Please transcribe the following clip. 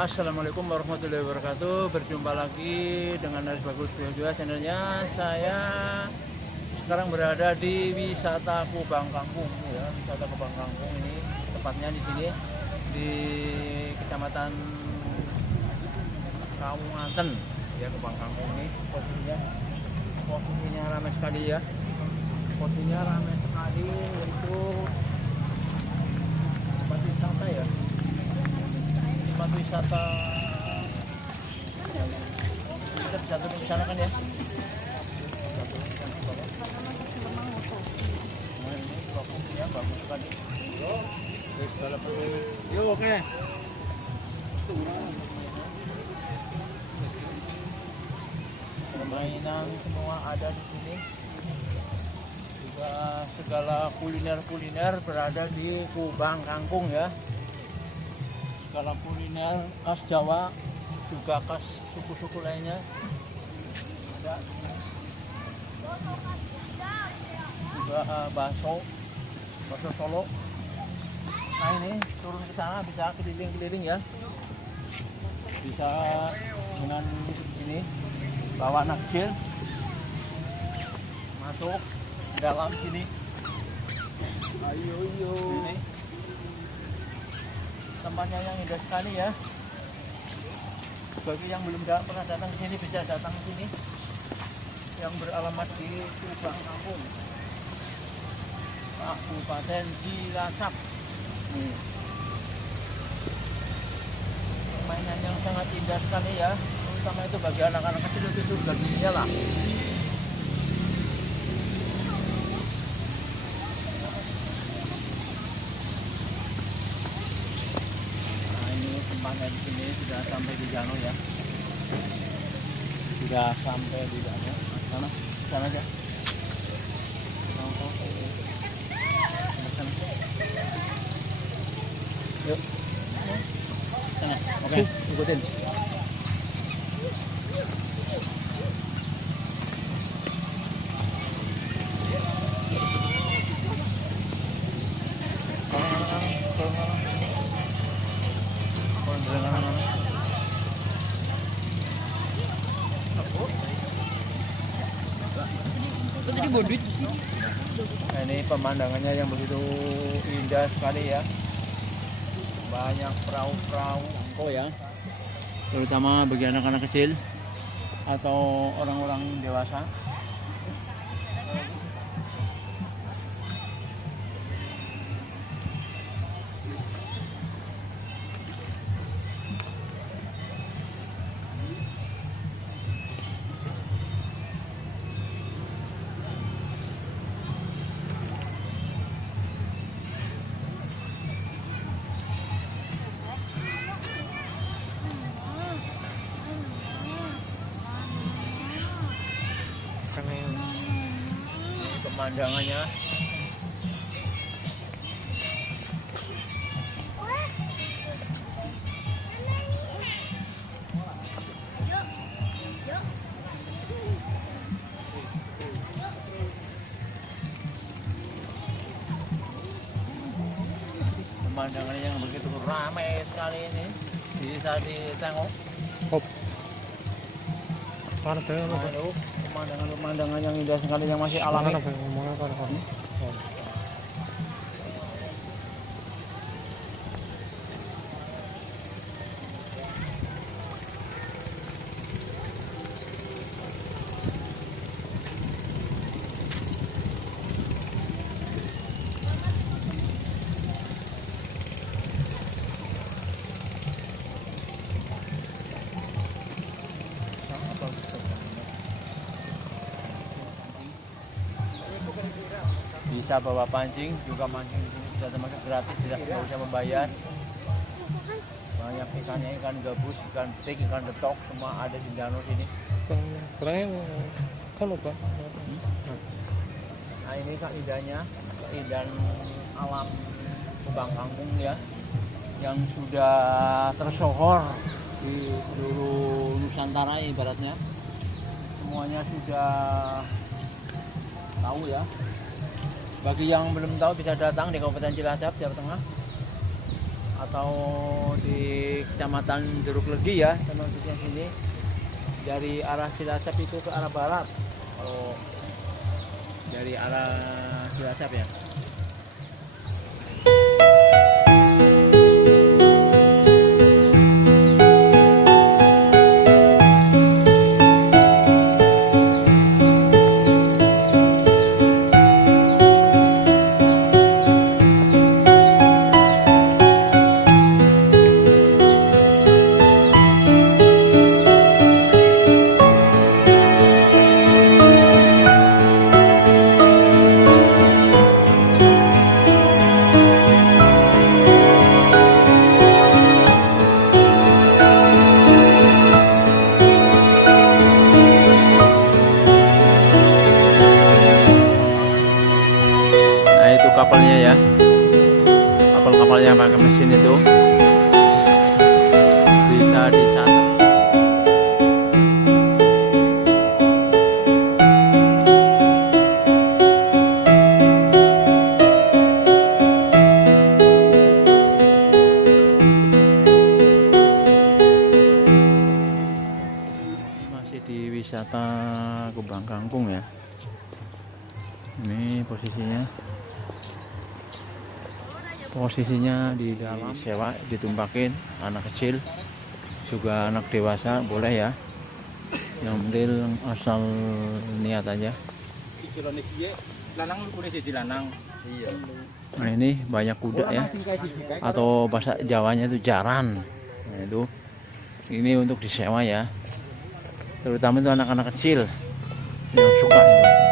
Assalamualaikum warahmatullahi wabarakatuh. Berjumpa lagi dengan Aris Bagus Video channelnya. Saya sekarang berada di wisata Kubang Kangkung ya. Wisata Kubang Kangkung ini tepatnya di sini di Kecamatan Kawungaten ya. Kubang Kangkung ini posisinya ramai sekali ya. Posisinya ramai sekali untuk tempat wisata ya. Tempat wisata kita bisa turun ke sana kan ya. Nah, ini lokasinya bagus sekali. Yuk, oke. Permainan semua ada di sini. Juga segala kuliner berada di Kubang Kangkung ya. Segala kuliner khas Jawa, juga khas suku-suku lainnya ada. Juga bakso Solo. Nah, ini turun ke sana bisa keliling-keliling ya, bisa dengan ini bawa anak kecil masuk dalam sini. Ayo ini tempatnya yang indah sekali ya. Bagi yang belum pernah datang ke sini bisa datang ke sini, yang beralamat di Kubang Kangkung, Kabupaten Cilacap. Permainan yang sangat indah sekali ya, terutama itu bagi anak-anak kecil itu surga dunia lah. Tempatnya di sini sudah sampai di danau ya, sudah sampai di danau. Sana aja. Yuk, sana. Oke, ikutin. Nah, ini pemandangannya yang begitu indah sekali ya. Banyak perahu-perahu ya, terutama bagi anak-anak kecil atau orang-orang dewasa. Pemandangannya yang begitu ramai sekali ini bisa ditengok. Pemandangan yang indah sekali yang masih alami. Bisa bawa pancing, juga mancing di sini bisa termasuk gratis, tidak usah membayar. Banyak ikannya, ikan gabus, ikan petik, ikan betok, semua ada di danau sini. Nah, ini keindahannya, keindahan alam Kubang Kangkung ya, yang sudah tersohor di seluruh Nusantara ibaratnya. Semuanya sudah tahu ya. Bagi yang belum tahu bisa datang di Kabupaten Cilacap, Jawa Tengah. atau di Kecamatan Jeruk Legi ya teman-teman sini, dari arah Cilacap itu ke arah barat. Kalau dari arah Cilacap ya. Kapalnya ya, kapal-kapal yang pakai mesin itu bisa dicatat. Masih di wisata Kubang Kangkung ya, ini posisinya di dalam, sewa, ditumpakin anak kecil juga anak dewasa boleh ya, yang penting asal niat aja. Nah ini banyak kuda ya, atau bahasa Jawanya itu jaran. Nah, itu ini untuk disewa ya, terutama itu anak-anak kecil yang suka itu.